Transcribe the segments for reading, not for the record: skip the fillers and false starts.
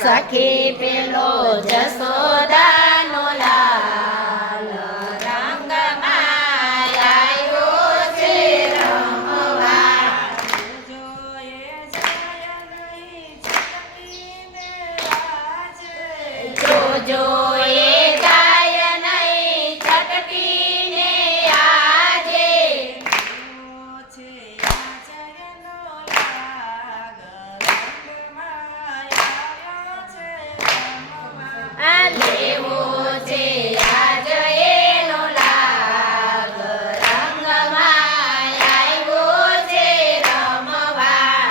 સખી પેલો જસોદાનો લાલ રંગમાં આવ્યો છે રમવા. જોજો એ જાય નહીં છટકીને આજે. આ લેવો છે આજ એનો લાગ રંગમાં આવ્યો છે રમવા.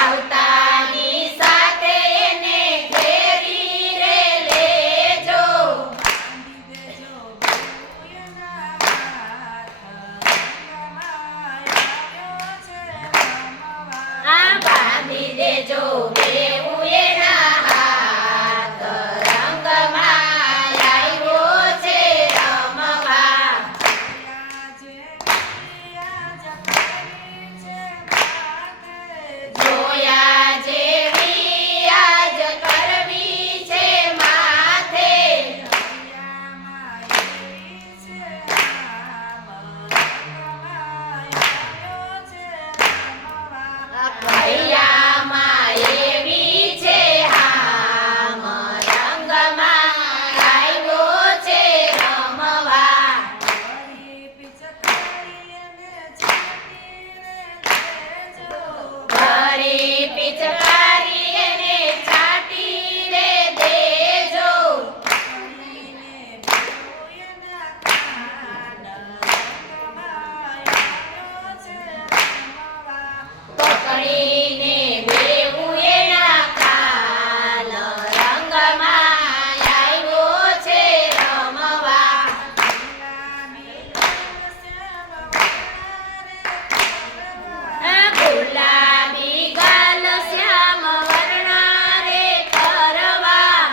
આવતાની સાથે એને ઘેરી રે લેજો. આ બાંધી દેજો બેવું એના હાથ રંગમાં આવ્યો છે રમવા. જોયા જેવી આજ કરવી છે માથે. ભૈયામાં એવી છે હામ રંગમાં આવ્યો છે રમવા. ઘરે પિચકારી એને છાંટી રે દેજો. પકડીને બેવું એના કાન રંગમાં આવ્યો છે રમવા. આ ગુલાબી ગાલ શ્યામ વર્ણા રે કરવા.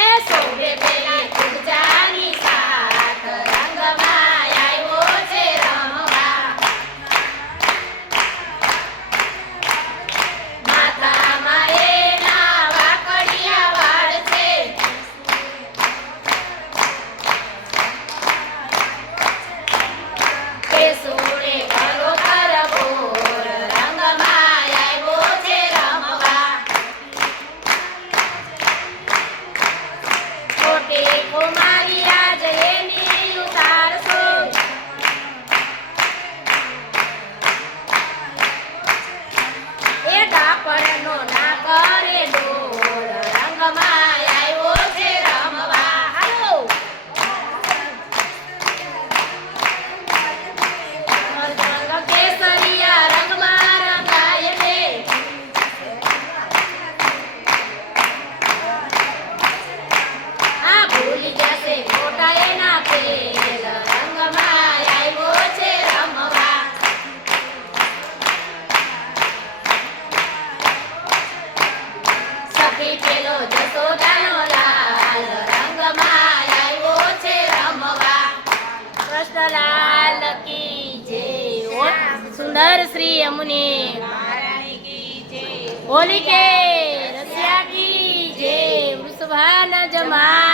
એ શોભે પેલી પૂજાની સાથ રંગમાં આવ્યો છે રમવા. માથામાં એના વાકડિયા વાળ છે. કેસુડે કરો કરબોર રંગમાં આવ્યો છે રમવા. ખોટી કુમારી આજ એની ઉતારશો. એ ડાપણનો ના કરે ડોર રંગમાં આવ્યો છે રમવા. હાલો રંગ કેસરિયા રંગમાં રંગાય ને. આ ભૂલી જશે ખોટા એના પેલ રંગમાં આવ્યો છે રમવા. સખી પેલો જસોદાનો લાલ રંગમાં આવ્યો છે રમવા. કૃષ્ણલાલ કી જય. સુંદર શ્રી યમુને મહારાણી કી જય. હોલી કે રસિયા કી જય. વૃષભાન જમા